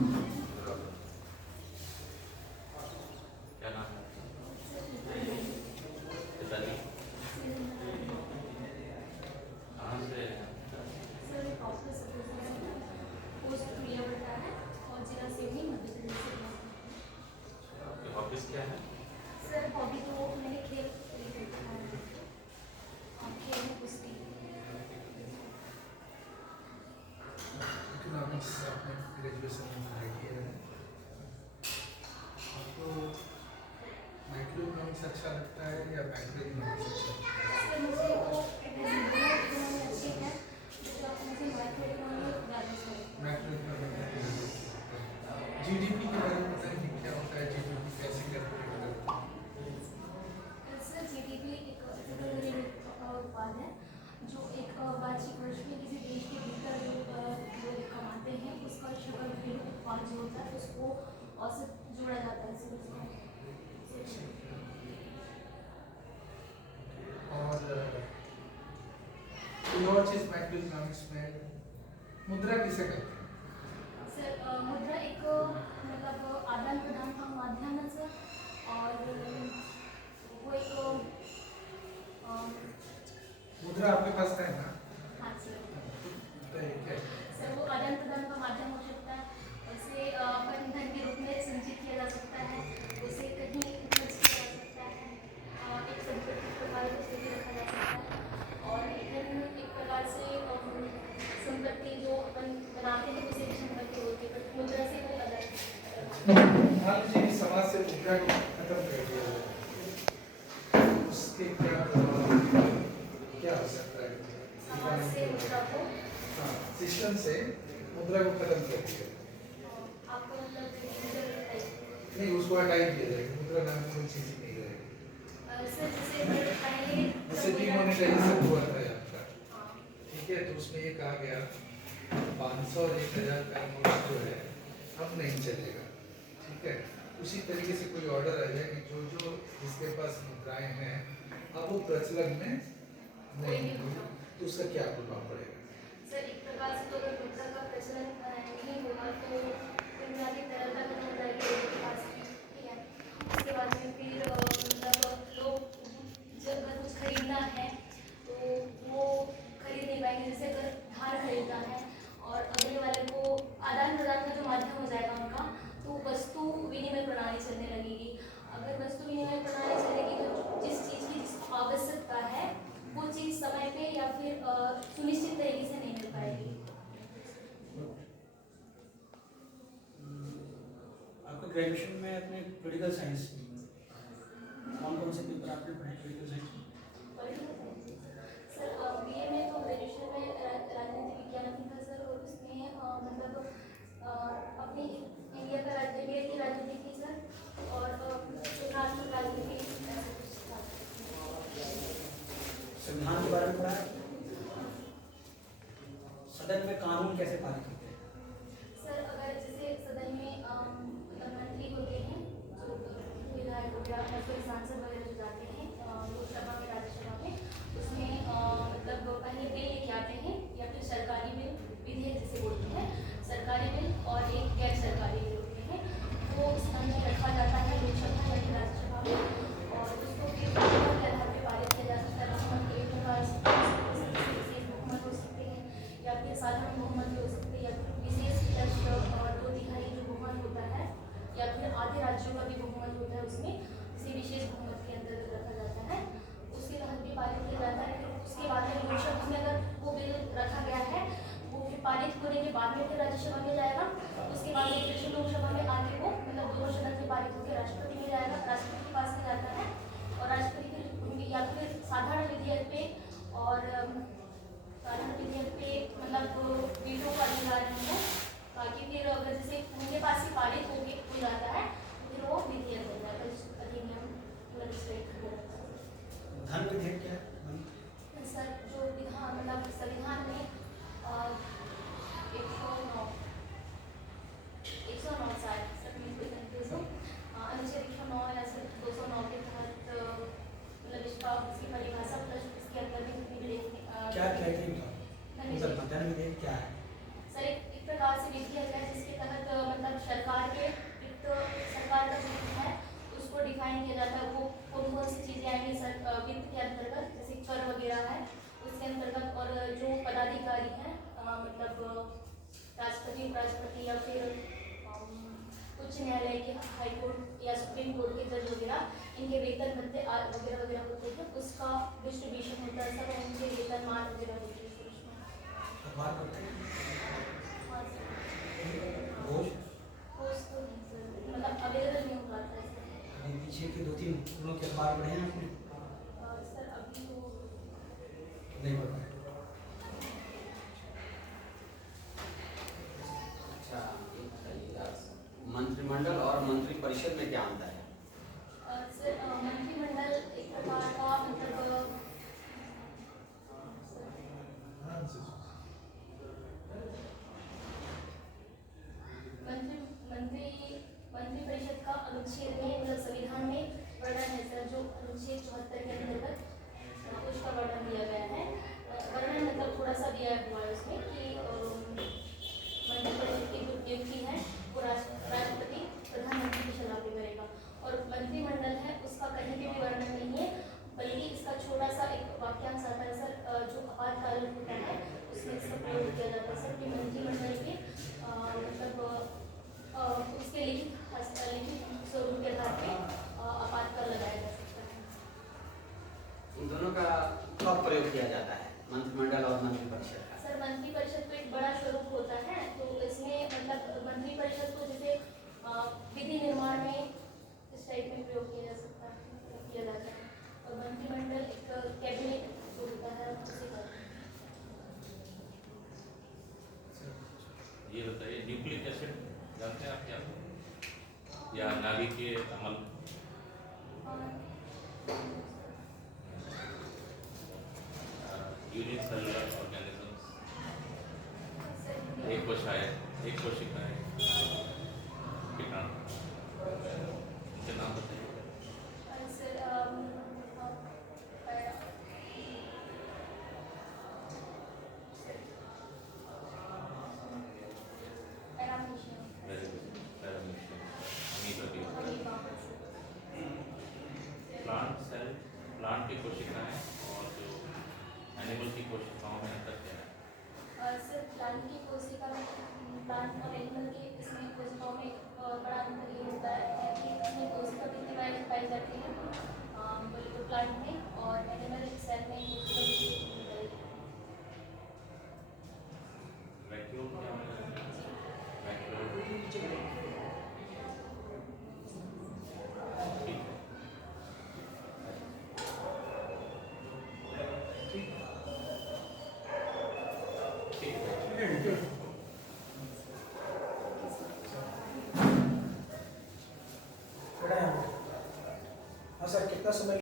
क्या नाम है? पिताजी कहाँ से हैं? सर एक ऑफिस पोस्ट प्रिया बता है और जिला सिवनी मध्य प्रदेश से बात कर रही आपकी हॉबीज क्या है? हूँ। सर हॉबी तो मैंने खेल रखा है और खेल में कुश्ती। इकोनॉमिक्स आपने ग्रेजुएशन में पढ़ाई की है। आपको माइक्रो इकोनॉमिक्स अच्छा लगता है या मैक्रो इकोनॉमिक्स अच्छा लगता है? सर मुझे वो इकोनॉमी अच्छी है जो मुझे माइक्रो इकोनॉमी ज़्यादा अच्छा लगता है। मैक्रो इकोनॉमिक्स जीडीपी के बारे में बताएं कि क्या होता है, जीडीपी कैसे कैलकुलेट करते हैं? सर जीडीपी एक घरेलू उत्पाद है जो एक वार्षिक वर्ष में किसी देश के भीतर जो लोग कमाते हैं उसका सकल घरेलू उत्पाद जो होता है उसको औसत जोड़ा जाता है सर उसका। और कोई और चीज़ माइक्रो इकोनॉमिक्स में मुद्रा किसे कहते हैं? सर मुद्रा एक मतलब आदान प्रदान का माध्यम है सर और वो एक मुद्रा आपके पास है ना? हाँ सर तो ये क्या है? सर वो आदान प्रदान का माध्यम हो सकता है। उसे अपन धन के रूप में संचित किया जा सकता है, उसे कहीं खर्च किया जा सकता है, एक संपत्ति प्रकार से भी रखा जा सकता है और धन एक प्रकार से संपत्ति जो अपन बनाते हैं उसे भी संपत्ति होती है बट मुद्रा से वो अलग है। मान लीजिए कि समाज से मुद्रा को खत्म कर दिया जाए, तो उसके क्या हो सकता है? समाज से मुद्रा को हाँ, सिस्टम से मुद्रा को खत्म कर दिया जाए। आपको मतलब डिजिटल टाइप नहीं, उसको हटा ही दिया जाएगा, मुद्रा नाम की कोई चीज़ ही नहीं रहेगी। सर जैसे पहले जैसे डिमोनेटाइजेशन हुआ था आपका, हाँ ठीक है, तो उसमें ये कहा गया 500 और 1000 का नोट जो है अब नहीं चलेगा, ठीक है। उसी तरीके से कोई ऑर्डर आ जाए कि जो जो जिसके पास मुद्राएं हैं अब वो प्रचलन में नहीं होगी, तो उसका क्या प्रभाव पड़ेगा? सर एक प्रकार से तो अगर मुद्रा का प्रचलन नहीं होगा तो बुनियादी तरलता खत्म हो जाएगी लोगों के पास की, ठीक है। उसके बाद में फिर मतलब लोग जब अगर कुछ खरीदना है तो वो खरीद नहीं पाएंगे। जैसे अगर धार खरीदना है और अगले वाले को आदान प्रदान का जो माध्यम हो जाएगा उनका, तो वस्तु विनिमय प्रणाली चलने लगेगी। अगर वस्तु विनिमय प्रणाली चलेगी तो जिस चीज़ की जिसको आवश्यकता है वो चीज़ समय पे या फिर सुनिश्चित तरीके से नहीं मिल पाएगी। आपका ग्रेजुएशन में अपने पोलिटिकल साइंस कौन कौन से पेपर आपने पढ़े पोलिटिकल साइंस में? सर बीए में तो ग्रेजुएशन में राजनीति विज्ञान था सर और उसमें मतलब अपनी इंडिया की राजनीति थी सर और राष्ट्रीय राजनीति ऐसा कुछ था। संविधान के बारे में पढ़ा है? सदन में कानून कैसे पारित होते हैं? सर अगर जैसे सदन में मतलब मंत्री होते हैं जो विधायक हो गया या फिर सांसद वगैरह जो जाते हैं लोकसभा में राज्यसभा में, उसमें मतलब पहले बिल लेके आते हैं या फिर सरकारी बिल विधेयक जिसे बोलते हैं, सरकारी बिल और एक गैर सरकारी बिल होते हैं, वो सदन में रखा जाता है लोकसभा या फिर राज्यसभा में और उसको फिर बहुमत के आधार पर पारित किया जा सकता है। बहुमत एक प्रकार से विशेष बहुमत हो सकते हैं या फिर साधारण बहुमत हो सकते हैं या फिर विशेष प्लस और 2/3 जो बहुमत होता है या फिर आधे राज्यों का भी बहुमत होता है, उसमें इसे विशेष बहुमत के अंतर्गत रखा जाता है, उसके तहत भी पारित किया जाता है। फिर उसके बाद में लोकसभा में अगर वो बिल रखा गया है वो फिर पारित होने के बाद में फिर राज्यसभा में जाएगा, उसके बाद में फिर से लोकसभा में आके वो मतलब दोनों सदन से पारित होकर राष्ट्रपति में जाएगा, राष्ट्रपति के पास में जाता है और राष्ट्रपति फिर या फिर साधारण विधेयक पे और साधारण विधेयक पे मतलब वीटो का अधिकार नहीं है, बाकी फिर अगर जैसे उनके पास से पारित हो जाता है तो फिर वो विधेयक हो जाता है, अधिनियम लेजिस्लेट हो जाता है। धन विधेयक क्या है? सर जो विधान मतलब संविधान में 109 शायद सर मैं कोई कंफ्यूज हूँ, अनुच्छेद 109 या सर 209 के तहत मतलब इसका इसकी परिभाषा प्लस इसके अंदर में जितनी भी आएंगे सर वित्त के अंतर्गत, जैसे कर वगैरह है उसके अंतर्गत, और जो पदाधिकारी हैं मतलब राष्ट्रपति उपराष्ट्रपति या फिर उच्च न्यायालय के हाई कोर्ट या सुप्रीम कोर्ट के जज वगैरह, इनके वेतन भत्ते वगैरह वगैरह होते हैं, उसका डिस्ट्रीब्यूशन होता है सर, उनके वेतन मान वगैरह होते हैं सर उसमें। बात करते हैं हाँ सर, रोज कोर्स तो नहीं सर, मतलब अवेलेबल नहीं हो पाता है सर। अभी पीछे के 2-3 दिनों के अखबार पढ़े हैं आपने? सर अभी तो नहीं पढ़ पाए। अच्छा, ये बताइएगा, मंत्रिमंडल और मंत्रिपरिषद में क्या अंतर है? सर मंत्रिमंडल एक प्रकार का मतलब मंत्री परिषद का अनुच्छेद में मतलब संविधान में वर्णन है सर, जो अनुच्छेद 74 के अंतर्गत उसका वर्णन दिया गया है। वर्णन मतलब थोड़ा सा दिया हुआ है उसमें कि मंत्री परिषद की जो नियुक्ति है वो राष्ट्रपति प्रधानमंत्री की सलाह पे करेगा, और मंत्रिमंडल है उसका कहीं पे भी वर्णन नहीं है, बल्कि इसका छोटा सा एक वाक्यांश आता है सर, जो आपातकाल होता है उसमें इसका प्रयोग किया जाता है सर, कि मंत्रिमंडल के मतलब उसके लिखित स्वरूप के आधार पे आपातकाल लगाया जा सकता है। इन दोनों का कब प्रयोग किया जाता है, मंत्रिमंडल और मंत्रिपरिषद का? सर मंत्रिपरिषद तो एक बड़ा स्वरूप होता है, तो इसमें मतलब मंत्रिपरिषद को जैसे विधि निर्माण में इस टाइप में प्रयोग किया जा सकता है, किया जाता है, और मंत्रिमंडल एक कैबिनेट जो होता है उसे करता है। ये बताइए न्यूक्लिक एसिड जानते हैं आप क्या, या नाभिकीय अम्ल? यूनिसेलुलर ऑर्गेनिजम्स, एक कोशिकाएं कीटाणु, इनके नाम बताइए। सर प्लांट सेल, प्लांट की कोशिकाएं और जो एनिमल की कोशिकाओं में अंतर क्या है? सर प्लांट की कोशिका में, प्लांट और एनिमल के इसमें कोशिकाओं में बड़ा अंतर ये होता है कि इसमें कोशिका कितनी पाई जाती है बोले तो प्लांट में, और एनिमल सेल में कोशिका वैक्यूम क्या है? वैक्यूम हाँ सर, कितना समय